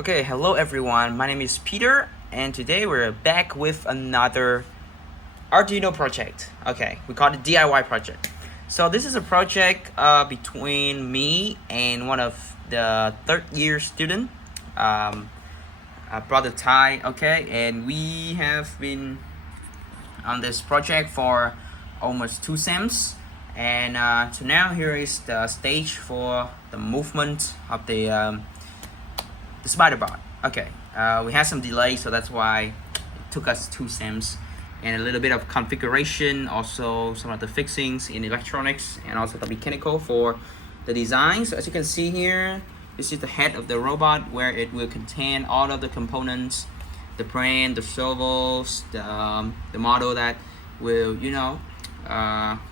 Okay, hello everyone, my name is Peter and today we're back with another Arduino project. Okay, we call it DIY project. So this is a project between me and one of the third year student, brother Ty, okay, and we have been on this project for almost 2 sems, and so now here is the stage for the movement of the spider bot. Okay, we had some delay, so that's why it took us 2 sems, and a little bit of configuration, also some of the fixings in electronics and also the mechanical for the design. So as you can see here, this is the head of the robot where it will contain all of the components, the brand, the servos, the model that will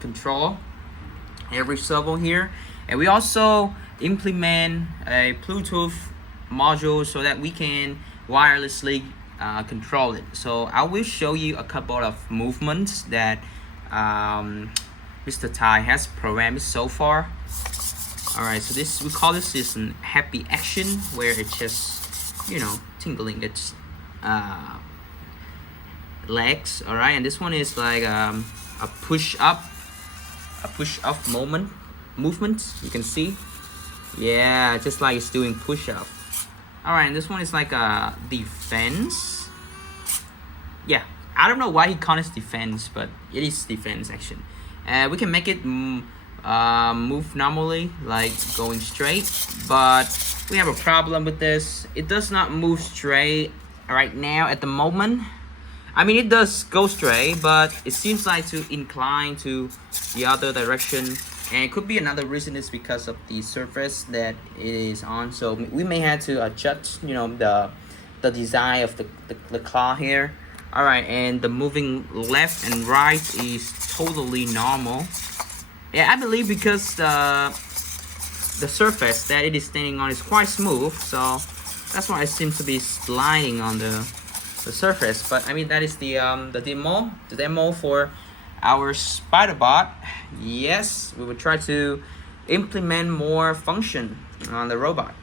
control every servo here. And we also implement a Bluetooth module so that we can wirelessly control it. So I will show you a couple of movements that Mr. Tai has programmed so far. Alright, so this, we call this an happy action, where it's just tingling its legs. Alright, and this one is like a push up movement. You can see, yeah, just like it's doing push up. Alright, and this one is like a defense. Yeah, I don't know why he calls it defense, but it is defense action. We can make it move normally, like going straight, but we have a problem with this. It does not move straight right now at the moment. I mean, it does go straight, but it seems like to incline to the other direction. And it could be another reason is because of the surface that it is on. So we may have to adjust, the design of the claw here. All right, and the moving left and right is totally normal. Yeah, I believe because the surface that it is standing on is quite smooth, so that's why it seems to be sliding on the surface. But I mean, that is the demo for our spider bot. Yes, we will try to implement more function on the robot.